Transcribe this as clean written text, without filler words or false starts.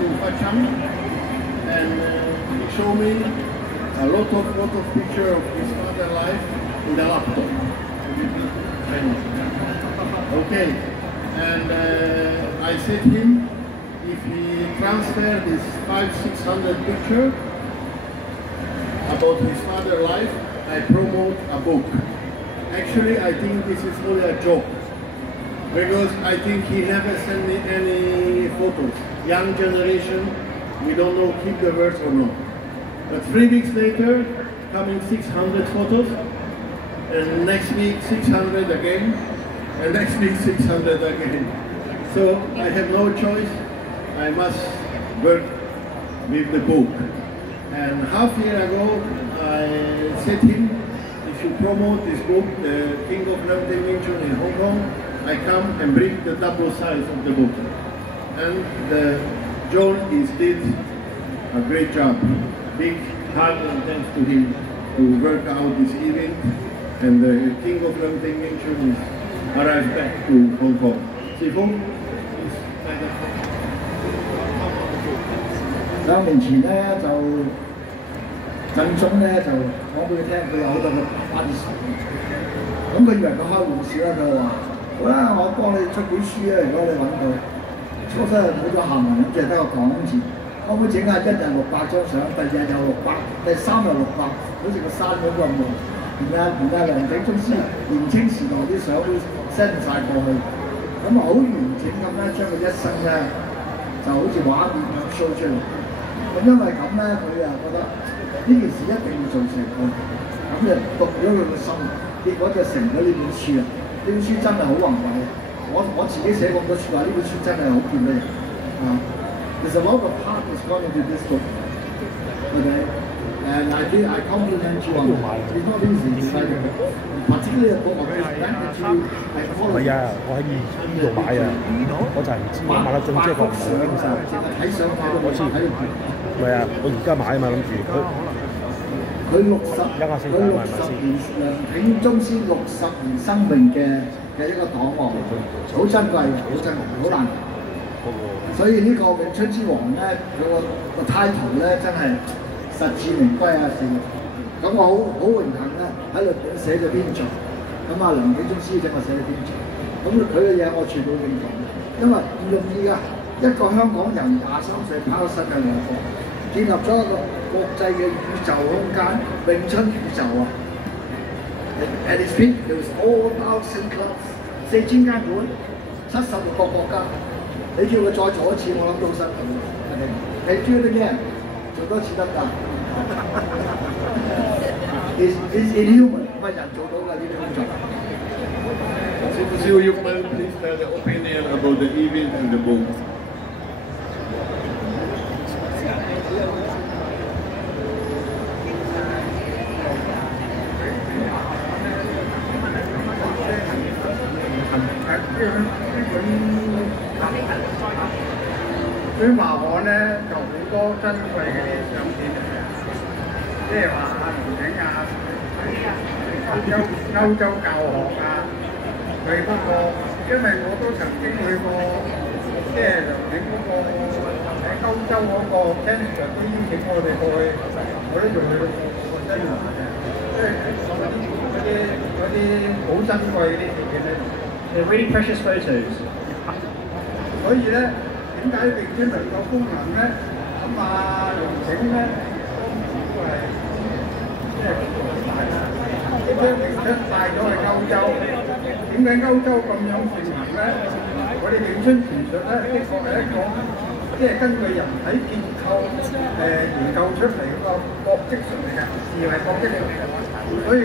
to Facham, and he showed me a lot of pictures of his father's life in the laptop. Okay, and I said to him, if he transfer this 500-600 pictures about his father's life, I promote a book. Actually, I think this is only a joke, because I think he never sent me any photos. Young generation, we don't know keep the words or not. But 3 weeks later, coming 600 photos, and next week 600 again, and next week 600 again. So I have no choice. I must work with the book. And half a year ago, I said to him, if you promote this book, The King of Mountain Wing Chun in Hong Kong, I come and bring the double size of the book. And John did a great job. Big hug and thanks to him to work out this event. And the King of Mountain Wing Chun arrived back to Hong Kong. Sifu, 2年前咧就振中咧就講俾佢聽，佢有好多個巴士，咁佢以為佢開玩笑啦，佢話好啦，我幫你出本書啊，如果你揾到，初初冇咗下文，咁就得個講字，可唔可以整下1日600張相，第2日又600，第3日600，好似個山咁咁喎。連梁景宗師年青時代啲相都 send 晒過去，咁啊好完整咁咧，將佢一生咧就好似畫面咁 show 出嚟。咁因為咁咧，佢啊覺得呢件事一定要做成功，咁就讀咗佢個心，結果就成咗呢本書啊！呢本書真係好宏偉，我自己寫咁多書話，呢本書真係好見得人啊！There's a lot of heart is gone into this book. Okay, and I compliment you on it. It's not easy, particularly a book of this length that you like follow. 係啊，我喺呢度買啊，我就係唔知買得中即係個唔係經濟。睇相睇到我知睇到。唔係啊，我而家買啊嘛，諗住佢60年梁景宗師60年生命嘅一個檔案，好珍貴嘅，好珍貴，好難。所以呢個詠春之王咧，佢個 title 咧真係實至名歸啊！咁我好榮幸咧喺度寫咗編劇，咁啊梁景宗師請我寫咗編劇，咁佢嘅嘢我全部認同，因為唔容易㗎，一個香港人23歲拋身喺外國，建立咗一個國際嘅宇宙空間，詠春宇宙啊 ！At its peak, there was all thousand clubs， 4000間館，76個國家。你叫佢再做一次，我諗都好辛苦。你 do it again， 做多次得㗎。Is inhuman， 唔係人做到㗎呢啲工作。Sifu, you please tell the opinion about the event and the book. 佢話我咧就好多珍貴嘅啲相片嚟嘅，即係話龍景啊，歐洲教學啊，佢嗰個，因為我都曾經去過，即係梁景嗰個喺歐洲嗰個 Canada 都邀請我哋過去，我都仲去到過西環嘅，即係嗰啲好珍貴啲嘢咧。They're really precious photos. 所以咧。點解詠春能夠功能咧？咁啊，龍景咧都係即係大啦。將詠春帶咗去歐洲，點解歐洲咁樣盛行咧？我哋詠春傳術咧，的確係一個即係根據人體結構研究出嚟嗰個角質術嚟嘅，而係角質嚟嘅。所以